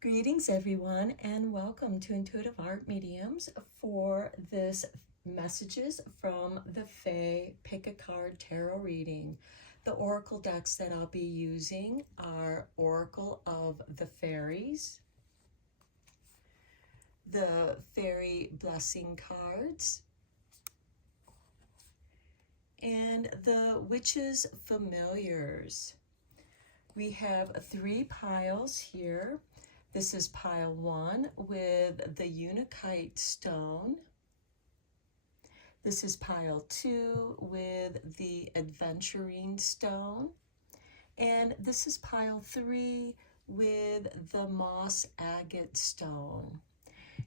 Greetings everyone, and welcome to Intuitive Art Mediums for this Messages from the Fae Pick a Card Tarot reading. The oracle decks that I'll be using are Oracle of the Fairies, the Fairy Blessing cards, and the Witches Familiars. We have 3 piles here. This is pile 1 with the Untitled stone. This is pile 2 with the Adventuring stone. And this is pile 3 with the Moss Agate stone.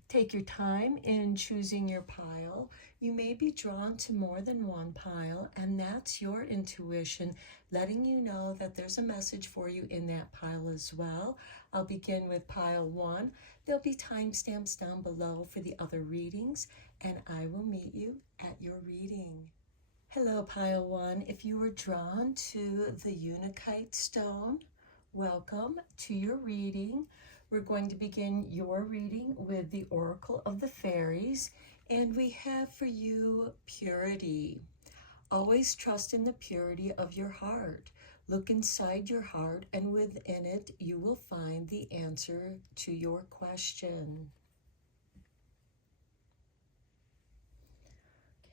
Take your time in choosing your pile. You may be drawn to more than one pile, and that's your intuition letting you know that there's a message for you in that pile as well. I'll begin with pile 1. There'll be timestamps down below for the other readings, and I will meet you at your reading. Hello, pile 1. If you were drawn to the Untitled stone, welcome to your reading. We're going to begin your reading with the Oracle of the Fairies, and we have for you purity. Always trust in the purity of your heart. Look inside your heart, and within it you will find the answer to your question.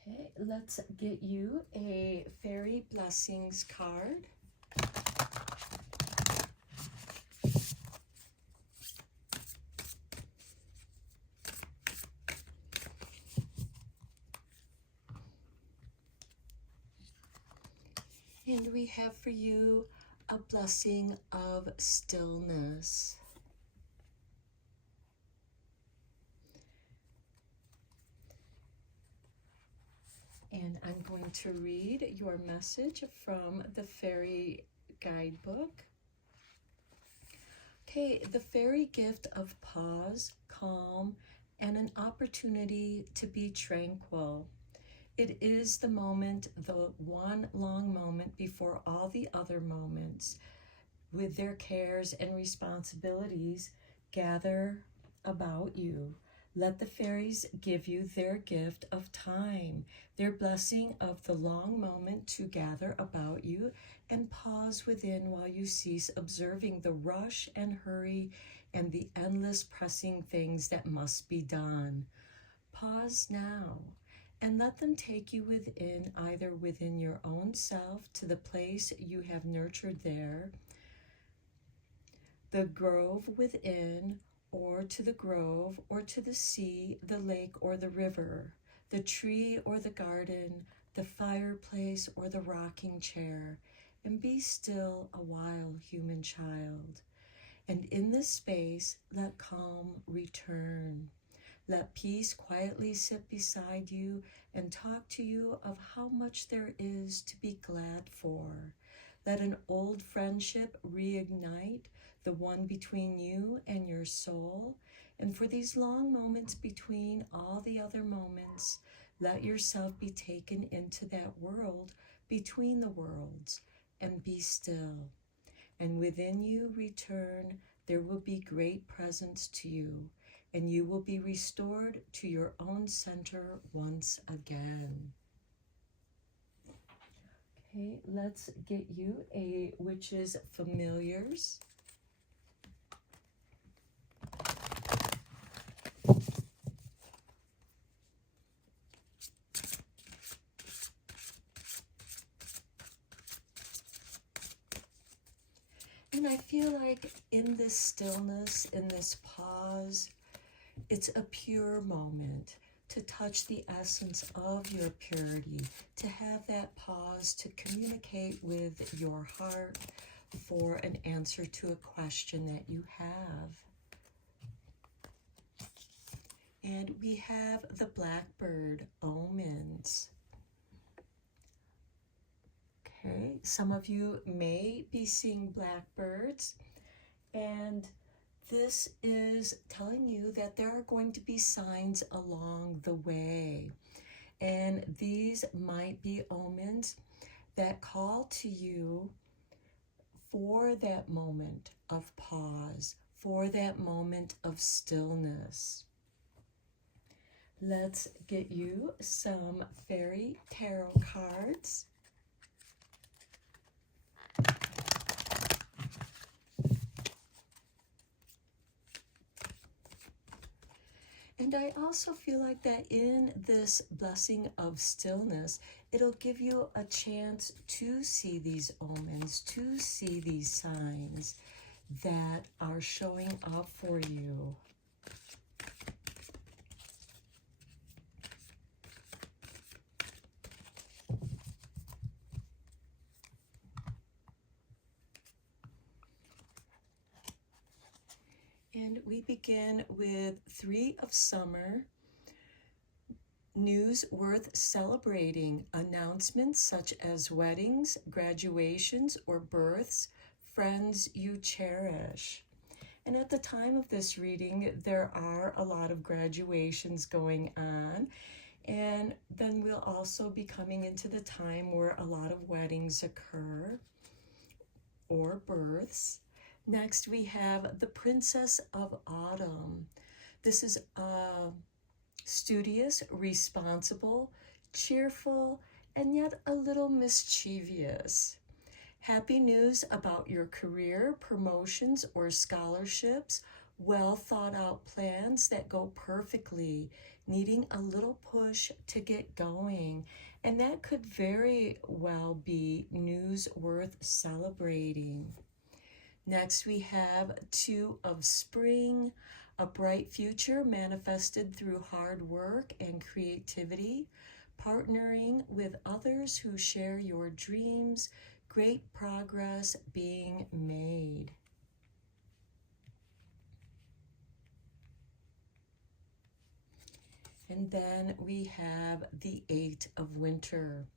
Okay, let's get you a Fairy Blessings card. And we have for you a blessing of stillness. And I'm going to read your message from the Fairy Guidebook. Okay, the fairy gift of pause, calm, and an opportunity to be tranquil. It is the moment, the one long moment before all the other moments, with their cares and responsibilities, gather about you. Let the fairies give you their gift of time, their blessing of the long moment to gather about you, and pause within while you cease observing the rush and hurry and the endless pressing things that must be done. Pause now and let them take you within, either within your own self to the place you have nurtured there, the grove within, or to the grove, or to the sea, the lake, or the river, the tree or the garden, the fireplace or the rocking chair, and be still a while, human child. And in this space, let calm return. Let peace quietly sit beside you and talk to you of how much there is to be glad for. Let an old friendship reignite, the one between you and your soul. And for these long moments between all the other moments, let yourself be taken into that world between the worlds, and be still. And within you return, there will be great presence to you, and you will be restored to your own center once again. Okay, let's get you a Witches Familiars. And I feel like in this stillness, in this pause, it's a pure moment to touch the essence of your purity, to have that pause to communicate with your heart for an answer to a question that you have. And we have the Blackbird Omens. Okay, some of you may be seeing blackbirds, and this is telling you that there are going to be signs along the way. And these might be omens that call to you for that moment of pause, for that moment of stillness. Let's get you some fairy tarot cards. And I also feel like that in this blessing of stillness, it'll give you a chance to see these omens, to see these signs that are showing up for you. And we begin with 3 of Summer. News worth celebrating. Announcements such as weddings, graduations, or births. Friends you cherish. And at the time of this reading, there are a lot of graduations going on. And then we'll also be coming into the time where a lot of weddings occur or births. Next, we have the Princess of Autumn. This is studious, responsible, cheerful, and yet a little mischievous. Happy news about your career, promotions, or scholarships. Well thought out plans that go perfectly, needing a little push to get going. And that could very well be news worth celebrating. Next, we have 2 of Spring, a bright future manifested through hard work and creativity, partnering with others who share your dreams, great progress being made. And then we have the 8 of Winter.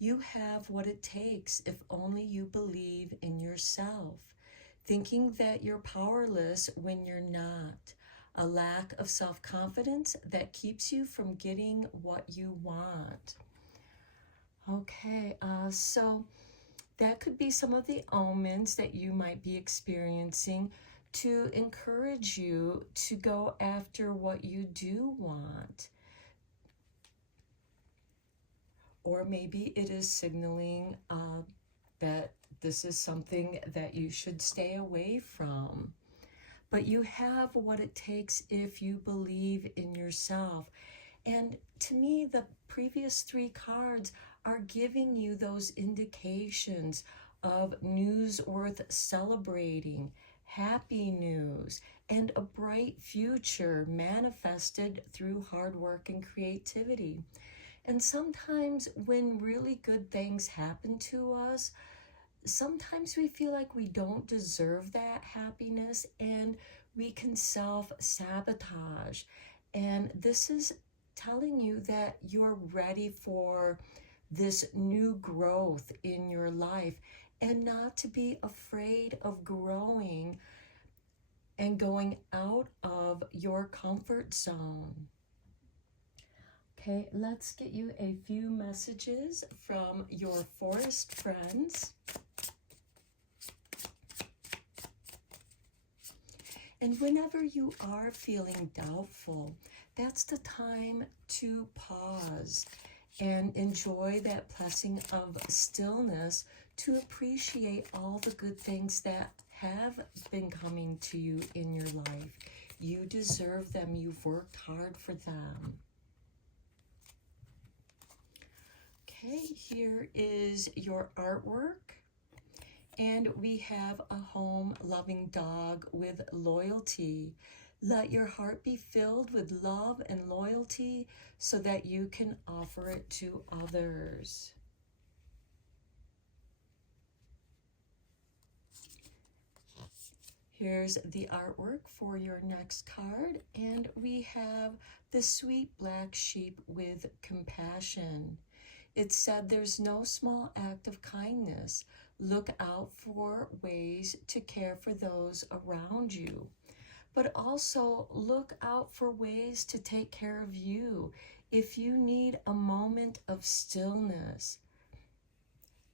You have what it takes if only you believe in yourself. Thinking that you're powerless when you're not. A lack of self-confidence that keeps you from getting what you want. Okay, so that could be some of the omens that you might be experiencing to encourage you to go after what you do want. Or maybe it is signaling that this is something that you should stay away from. But you have what it takes if you believe in yourself. And to me, the previous 3 cards are giving you those indications of news worth celebrating, happy news, and a bright future manifested through hard work and creativity. And sometimes when really good things happen to us, sometimes we feel like we don't deserve that happiness and we can self-sabotage. And this is telling you that you're ready for this new growth in your life and not to be afraid of growing and going out of your comfort zone. Okay, let's get you a few messages from your forest friends. And whenever you are feeling doubtful, that's the time to pause and enjoy that blessing of stillness to appreciate all the good things that have been coming to you in your life. You deserve them. You've worked hard for them. Okay, here is your artwork. And we have a home-loving dog with loyalty. Let your heart be filled with love and loyalty so that you can offer it to others. Here's the artwork for your next card. And we have the sweet black sheep with compassion. It said there's no small act of kindness. Look out for ways to care for those around you. But also look out for ways to take care of you. If you need a moment of stillness,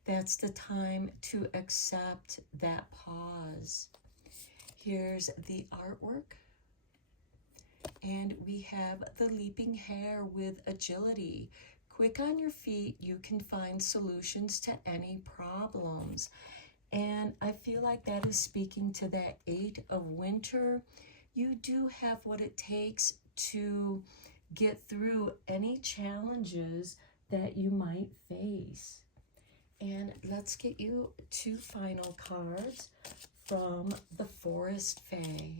that's the time to accept that pause. Here's the artwork. And we have the leaping hare with agility. Quick on your feet, you can find solutions to any problems. And I feel like that is speaking to that 8 of winter. You do have what it takes to get through any challenges that you might face. And let's get you 2 final cards from the Forest Fae.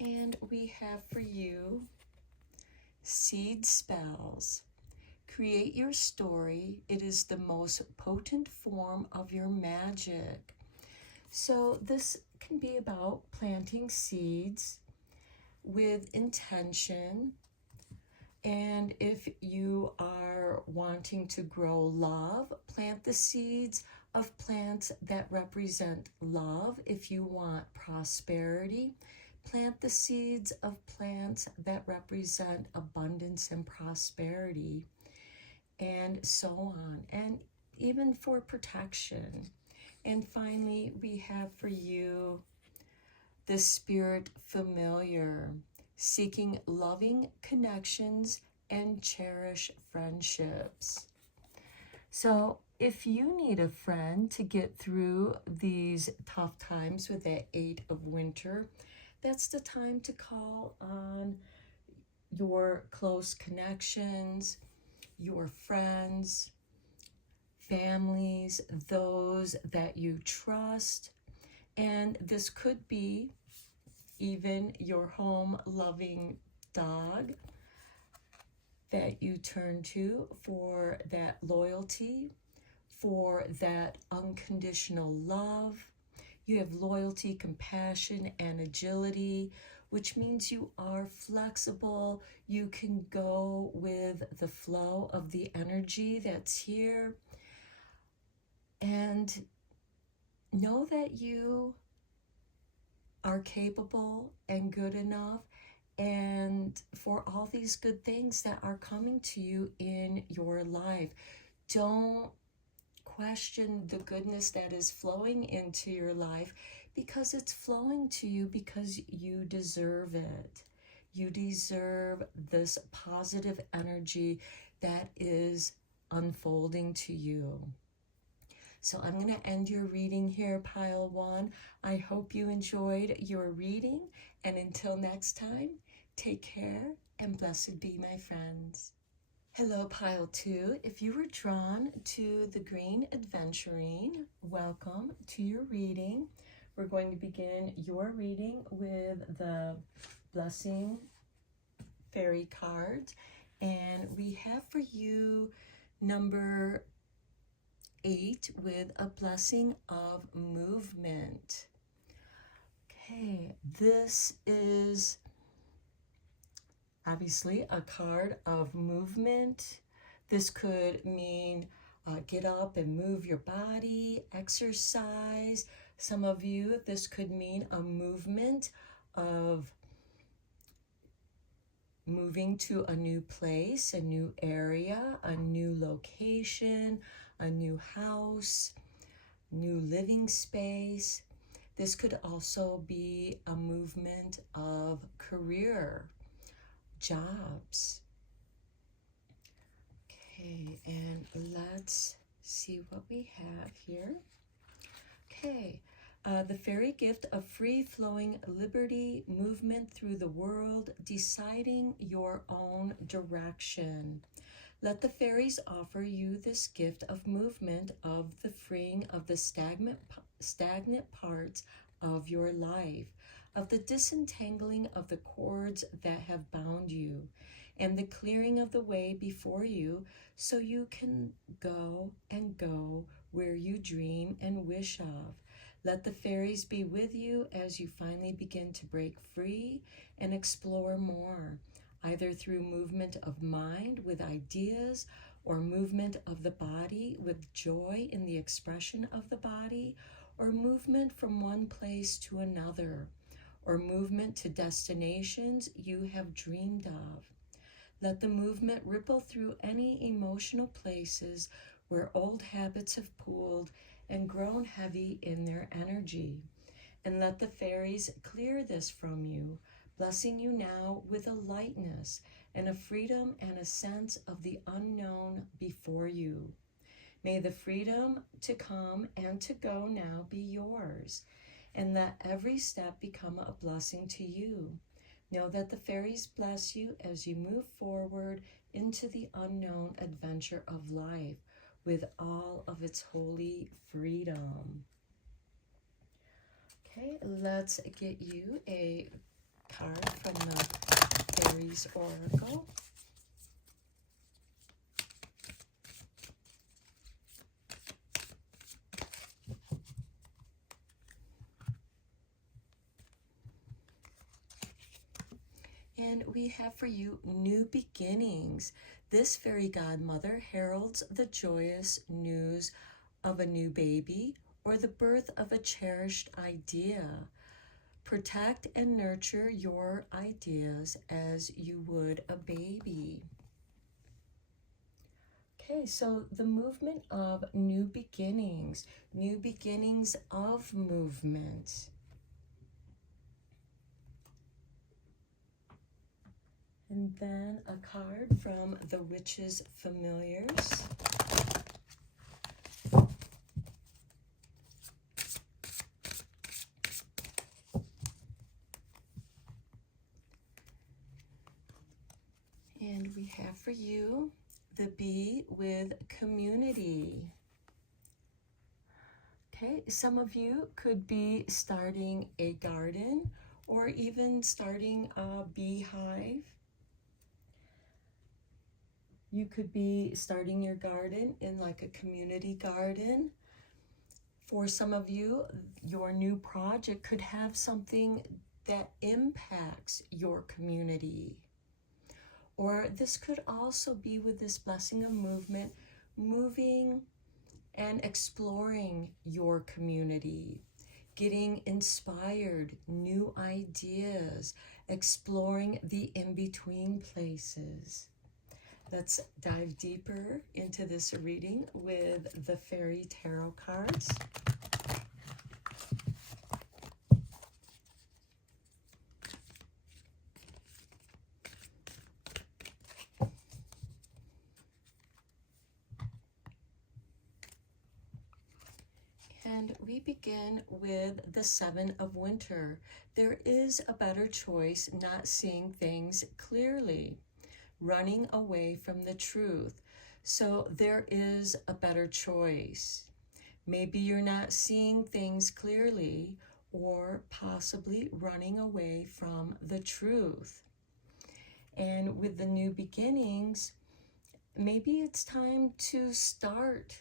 And we have for you Seed Spells. Create your story. It is the most potent form of your magic. So this can be about planting seeds with intention. And if you are wanting to grow love, plant the seeds of plants that represent love. If you want prosperity, plant the seeds of plants that represent abundance and prosperity, and so on, and even for protection. And finally, we have for you the Spirit Familiar, seeking loving connections and cherish friendships. So if you need a friend to get through these tough times with that 8 of winter, that's the time to call on your close connections, your friends, families, those that you trust. And this could be even your home-loving dog that you turn to for that loyalty, for that unconditional love. You have loyalty, compassion, and agility, which means you are flexible. You can go with the flow of the energy that's here. And know that you are capable and good enough, and for all these good things that are coming to you in your life. Don't question the goodness that is flowing into your life, because it's flowing to you because you deserve it. You deserve this positive energy that is unfolding to you. So I'm going to end your reading here, Pile 1. I hope you enjoyed your reading, and until next time, take care and blessed be, my friends. Hello, Pile 2. If you were drawn to the green adventuring, welcome to your reading. We're going to begin your reading with the Blessing Fairy cards. And we have for you number 8 with a blessing of movement. Okay, this is obviously a card of movement. This could mean get up and move your body, exercise. Some of you, this could mean a movement of moving to a new place, a new area, a new location, a new house, new living space. This could also be a movement of career, jobs. Okay, and let's see what we have here. Okay, the fairy gift of free-flowing liberty, movement through the world, deciding your own direction. Let the fairies offer you this gift of movement, of the freeing of the stagnant parts of your life, of the disentangling of the cords that have bound you, and the clearing of the way before you so you can go and go where you dream and wish of. Let the fairies be with you as you finally begin to break free and explore more, either through movement of mind with ideas, or movement of the body with joy in the expression of the body, or movement from one place to another, or movement to destinations you have dreamed of. Let the movement ripple through any emotional places where old habits have pooled and grown heavy in their energy. And let the fairies clear this from you, blessing you now with a lightness and a freedom and a sense of the unknown before you. May the freedom to come and to go now be yours, and let every step become a blessing to you. Know that the fairies bless you as you move forward into the unknown adventure of life with all of its holy freedom. Okay, let's get you a card from the Fairies Oracle. And we have for you new beginnings. This fairy godmother heralds the joyous news of a new baby or the birth of a cherished idea. Protect and nurture your ideas as you would a baby. Okay, so the movement of new beginnings of movement. And then a card from the Witch's Familiars. And we have for you the Bee with Community. Okay, some of you could be starting a garden or even starting a beehive. You could be starting your garden in like a community garden. For some of you, your new project could have something that impacts your community. Or this could also be with this blessing of movement, moving and exploring your community, getting inspired, new ideas, exploring the in-between places. Let's dive deeper into this reading with the Fairy Tarot cards. And we begin with the Seven of Winter. There is a better choice not seeing things clearly, running away from the truth. So there is a better choice. Maybe you're not seeing things clearly or possibly running away from the truth. And with the new beginnings, maybe it's time to start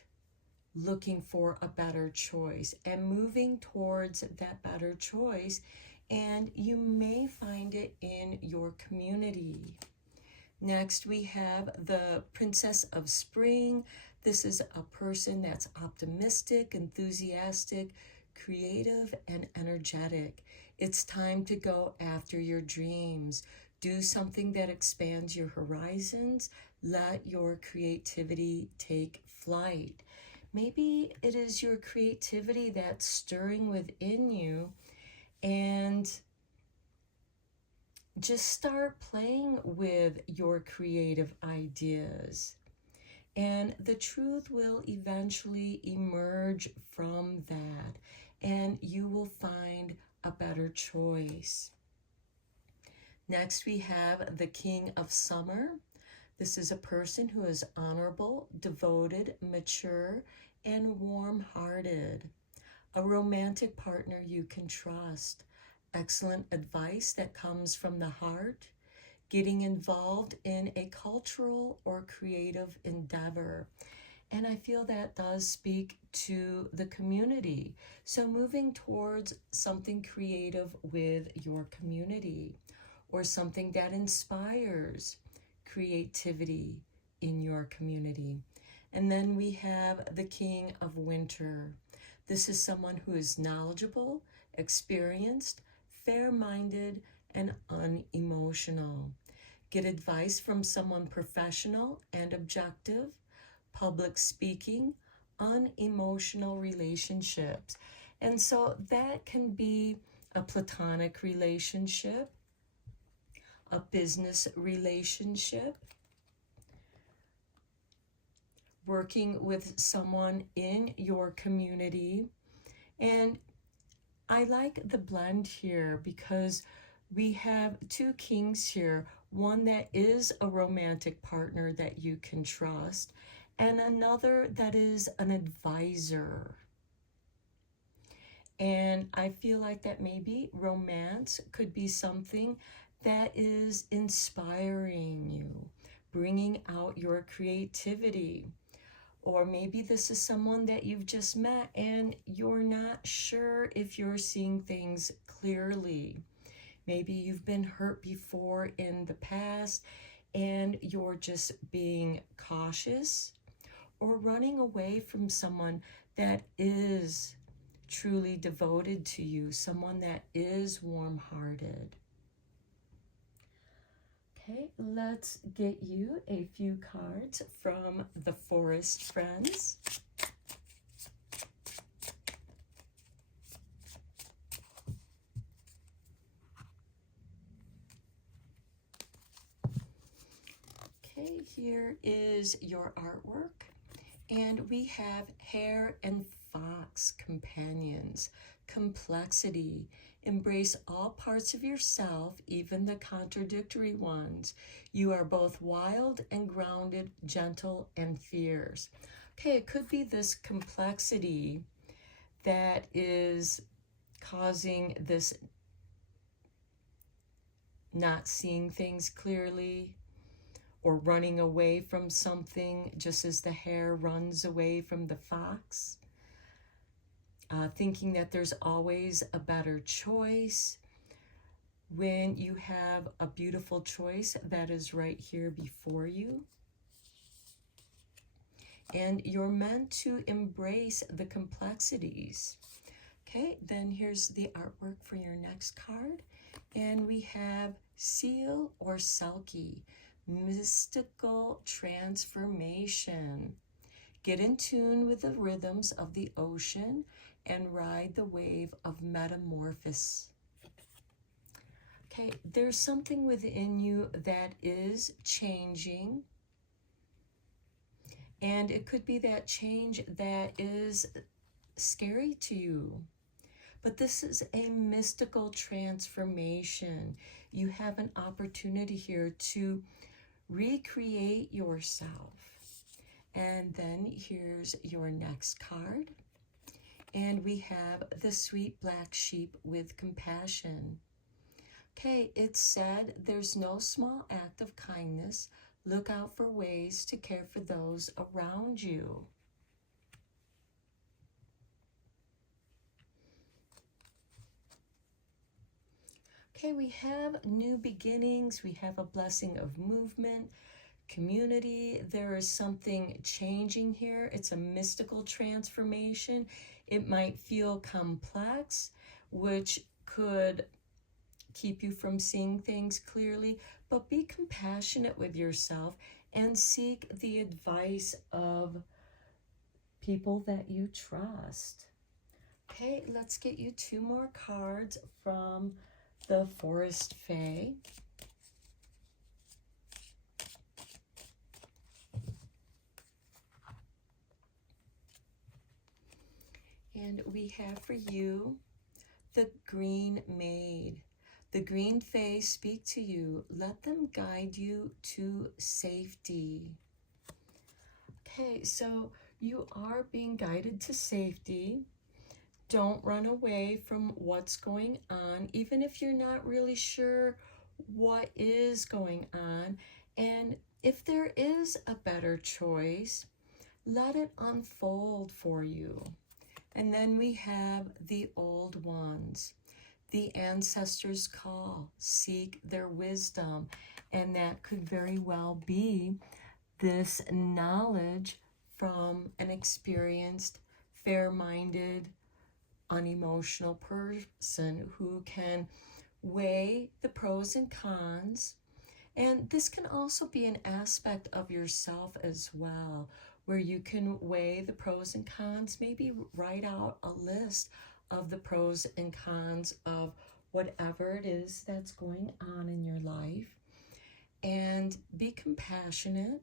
looking for a better choice and moving towards that better choice, and you may find it in your community. Next, we have the Princess of Spring. This is a person that's optimistic, enthusiastic, creative, and energetic. It's time to go after your dreams. Do something that expands your horizons. Let your creativity take flight. Maybe it is your creativity that's stirring within you, and just start playing with your creative ideas. And the truth will eventually emerge from that, and you will find a better choice. Next, we have the King of Summer. This is a person who is honorable, devoted, mature, and warm-hearted. A romantic partner you can trust. Excellent advice that comes from the heart. Getting involved in a cultural or creative endeavor. And I feel that does speak to the community. So moving towards something creative with your community, or something that inspires creativity in your community. And then we have the King of Winter. This is someone who is knowledgeable, experienced, fair-minded, and unemotional. Get advice from someone professional and objective. Public speaking, unemotional relationships. And so that can be a platonic relationship, a business relationship, working with someone in your community. And I like the blend here because we have two kings here, one that is a romantic partner that you can trust, and another that is an advisor. And I feel like that maybe romance could be something that is inspiring you, bringing out your creativity. Or maybe this is someone that you've just met and you're not sure if you're seeing things clearly. Maybe you've been hurt before in the past and you're just being cautious or running away from someone that is truly devoted to you, someone that is warm-hearted. Okay, let's get you a few cards from the Forest Friends. Okay, here is your artwork. And we have Hare and Fox companions, complexity. Embrace all parts of yourself, even the contradictory ones. You are both wild and grounded, gentle and fierce. Okay, it could be this complexity that is causing this not seeing things clearly, or running away from something, just as the hare runs away from the fox. Thinking that there's always a better choice when you have a beautiful choice that is right here before you. And you're meant to embrace the complexities. Okay, then here's the artwork for your next card. And we have Seal or Selkie. Mystical transformation. Get in tune with the rhythms of the ocean and ride the wave of metamorphosis. Okay, there's something within you that is changing, and it could be that change that is scary to you. But this is a mystical transformation. You have an opportunity here to recreate yourself. And then here's your next card. And we have the sweet black sheep with compassion. Okay, it said there's no small act of kindness. Look out for ways to care for those around you. Okay, we have new beginnings. We have a blessing of movement, community. There is something changing here. It's a mystical transformation. It might feel complex, which could keep you from seeing things clearly, but be compassionate with yourself and seek the advice of people that you trust. Okay, let's get you two more cards from the Forest Fae. And we have for you the Green Maid. The Green Fae speak to you. Let them guide you to safety. Okay, so you are being guided to safety. Don't run away from what's going on, even if you're not really sure what is going on. And if there is a better choice, let it unfold for you. And then we have the old ones. The ancestors call, seek their wisdom. And that could very well be this knowledge from an experienced, fair-minded, unemotional person who can weigh the pros and cons And this can also be an aspect of yourself as well, where you can weigh the pros and cons, maybe write out a list of the pros and cons of whatever it is that's going on in your life, and be compassionate.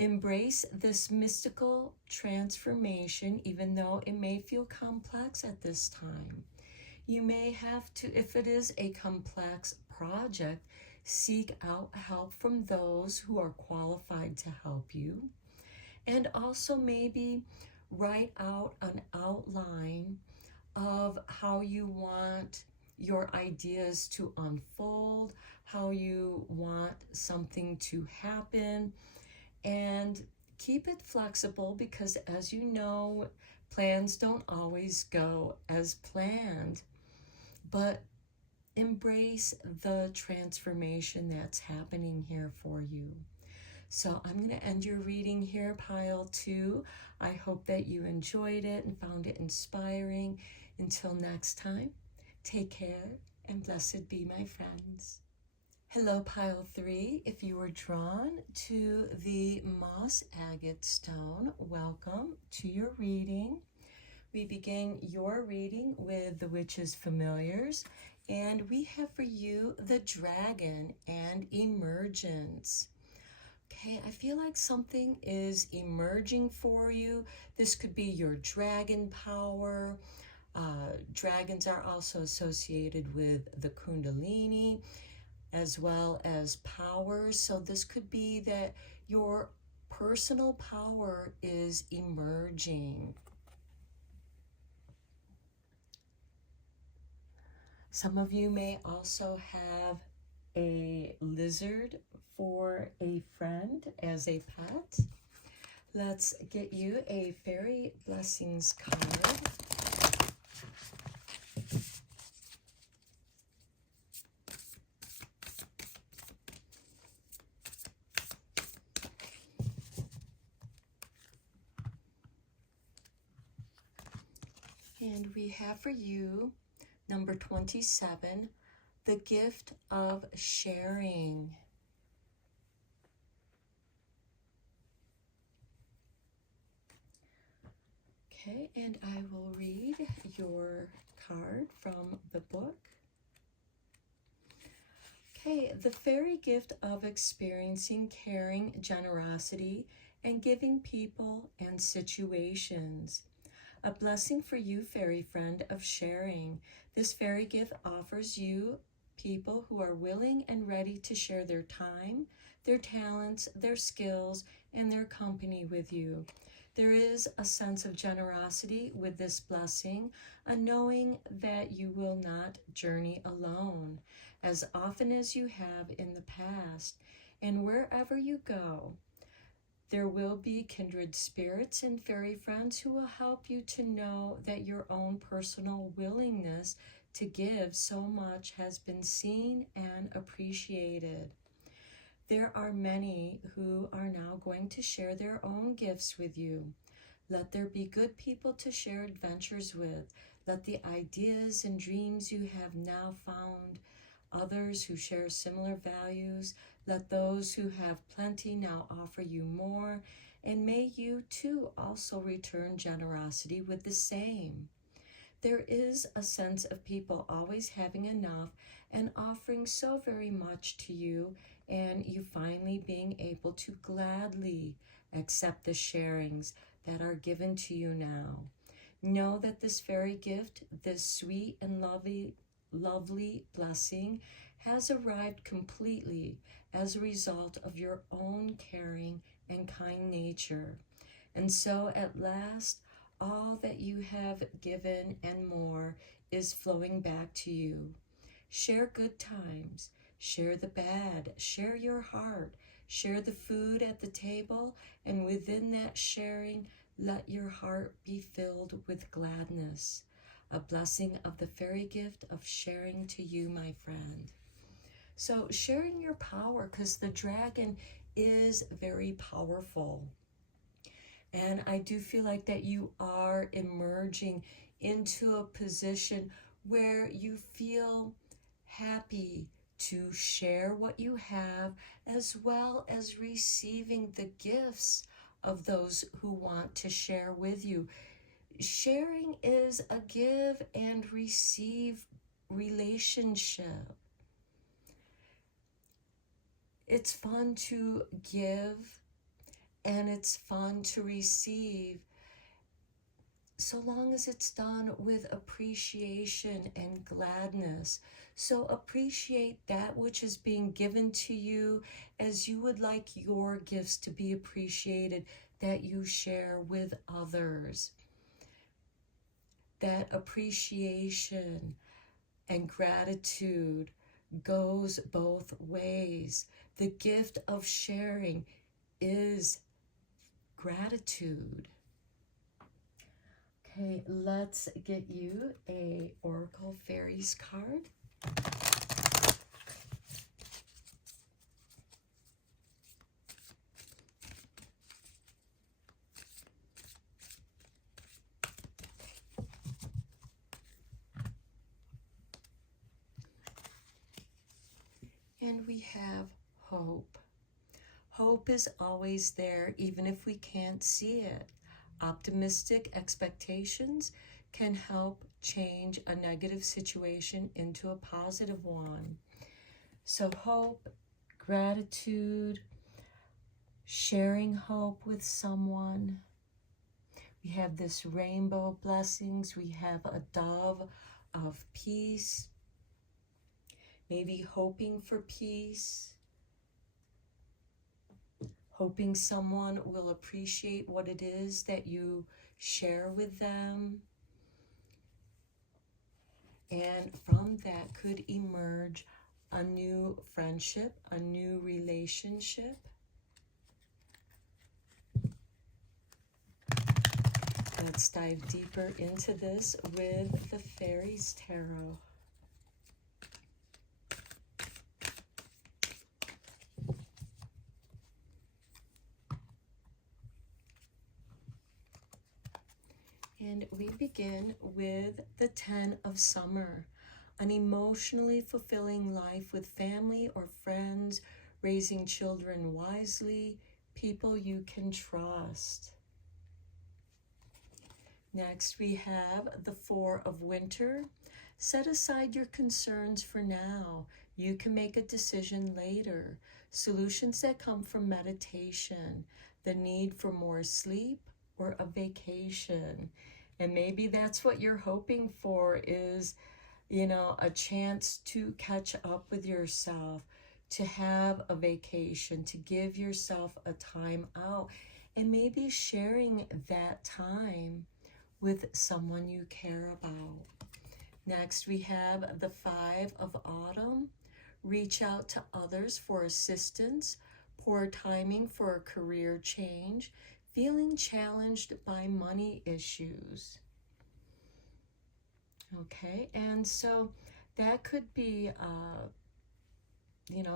Embrace this mystical transformation, even though it may feel complex at this time. You may have to, if it is a complex project, seek out help from those who are qualified to help you. And also maybe write out an outline of how you want your ideas to unfold, how you want something to happen, and keep it flexible, because as you know, plans don't always go as planned, but embrace the transformation that's happening here for you. So I'm going to end your reading here, pile 2. I hope that you enjoyed it and found it inspiring. Until next time, take care and blessed be, my friends. Hello, pile 3. If you were drawn to the moss agate stone, welcome to your reading. We begin your reading with the Witch's Familiars, and we have for you the Dragon and Emergence. Okay, I feel like something is emerging for you. This could be your dragon power. Dragons are also associated with the Kundalini, as well as powers. So this could be that your personal power is emerging. Some of you may also have a lizard for a friend as a pet. Let's get you a fairy blessings card. And we have for you number 27, the gift of sharing. Okay, and I will read your card from the book. Okay, the fairy gift of experiencing caring, generosity, and giving people and situations. A blessing for you, fairy friend, of sharing. This fairy gift offers you people who are willing and ready to share their time, their talents, their skills, and their company with you. There is a sense of generosity with this blessing, a knowing that you will not journey alone, as often as you have in the past. And wherever you go, there will be kindred spirits and fairy friends who will help you to know that your own personal willingness to give so much has been seen and appreciated. There are many who are now going to share their own gifts with you. Let there be good people to share adventures with. Let the ideas and dreams you have now found others who share similar values. Let those who have plenty now offer you more, and may you too also return generosity with the same. There is a sense of people always having enough and offering so very much to you, and you finally being able to gladly accept the sharings that are given to you now. Know that this fairy gift, this sweet and lovely blessing, has arrived completely as a result of your own caring and kind nature. And so at last, all that you have given and more is flowing back to you. Share good times, share the bad, share your heart, share the food at the table, and within that sharing, let your heart be filled with gladness. A blessing of the fairy gift of sharing to you, my friend. So sharing your power, because the dragon is very powerful. And I do feel like that you are emerging into a position where you feel happy, to share what you have, as well as receiving the gifts of those who want to share with you. Sharing is a give and receive relationship. It's fun to give and it's fun to receive, so long as it's done with appreciation and gladness. So appreciate that which is being given to you as you would like your gifts to be appreciated, that you share with others. That appreciation and gratitude goes both ways. The gift of sharing is gratitude. Okay, let's get you a Oracle Fairies card. And we have hope. Hope is always there, even if we can't see it. Optimistic expectations can help change a negative situation into a positive one. So hope, gratitude, sharing hope with someone. We have this rainbow blessings. We have a dove of peace. Maybe hoping for peace. Hoping someone will appreciate what it is that you share with them. And from that could emerge a new friendship, a new relationship. Let's dive deeper into this with the Fairies Tarot. And we begin with the 10 of Summer, an emotionally fulfilling life with family or friends, raising children wisely, people you can trust. Next, we have the 4 of Winter. Set aside your concerns for now. You can make a decision later. Solutions that come from meditation, the need for more sleep, or a vacation. And maybe that's what you're hoping for, is, a chance to catch up with yourself, to have a vacation, to give yourself a time out, and maybe sharing that time with someone you care about. Next, we have the 5 of Autumn. Reach out to others for assistance, poor timing for a career change, feeling challenged by money issues. Okay, and so that could be,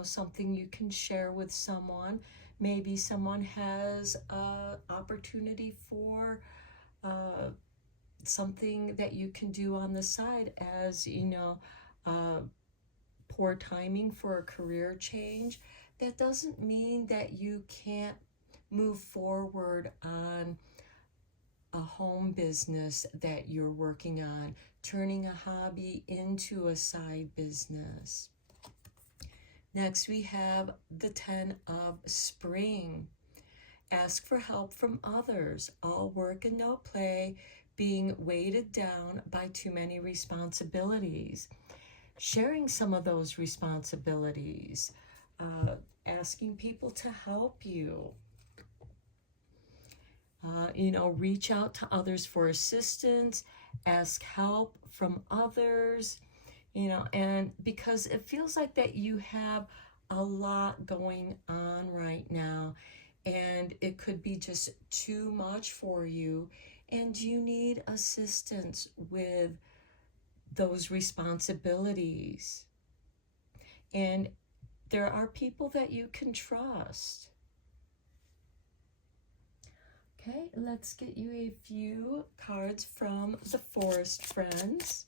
something you can share with someone. Maybe someone has an opportunity for something that you can do on the side, as, poor timing for a career change. That doesn't mean that you can't move forward on a home business that you're working on, turning a hobby into a side business. Next, we have the 10 of Spring. Ask for help from others. All work and no play, being weighted down by too many responsibilities. Sharing some of those responsibilities, asking people to help you. Reach out to others for assistance, ask help from others, and because it feels like that you have a lot going on right now, and it could be just too much for you, and you need assistance with those responsibilities. And there are people that you can trust. Okay, let's get you a few cards from the Forest Friends.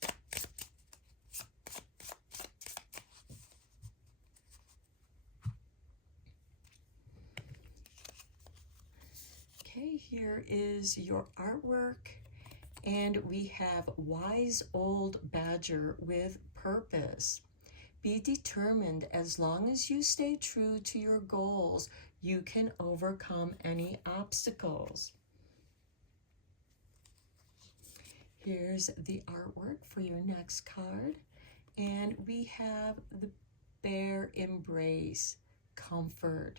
Okay, here is your artwork, and we have Wise Old Badger with Purpose. Be determined. As long as you stay true to your goals, you can overcome any obstacles. Here's the artwork for your next card, and we have the Bear Embrace, Comfort.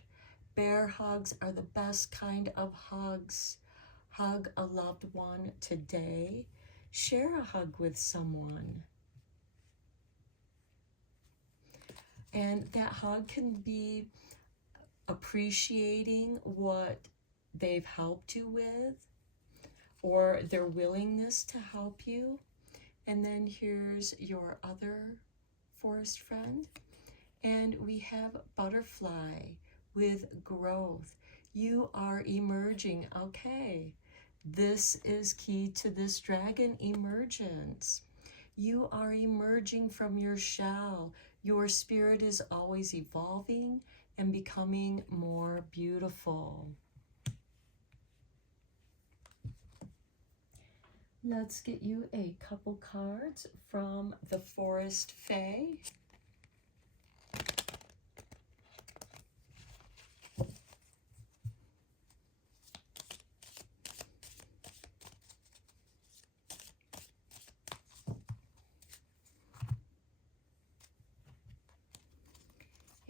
Bear hugs are the best kind of hugs. Hug a loved one today. Share a hug with someone. And that hug can be appreciating what they've helped you with or their willingness to help you. And then here's your other forest friend. And we have Butterfly with Growth. You are emerging. Okay, this is key to this dragon emergence. You are emerging from your shell. Your spirit is always evolving and becoming more beautiful. Let's get you a couple cards from the Forest Fae.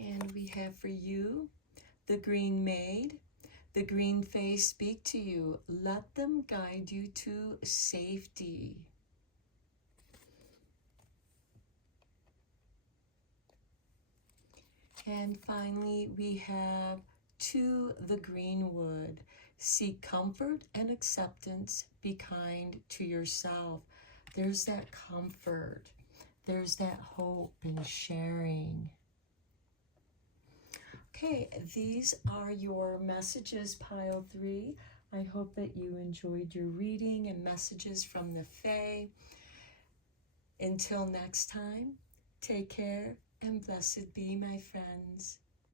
And we have for you the Green Maid. The Green Fae speak to you. Let them guide you to safety. And finally, we have to the Greenwood. Seek comfort and acceptance. Be kind to yourself. There's that comfort. There's that hope and sharing. Okay, these are your messages, pile 3. I hope that you enjoyed your reading and messages from the Fae. Until next time, take care and blessed be, my friends.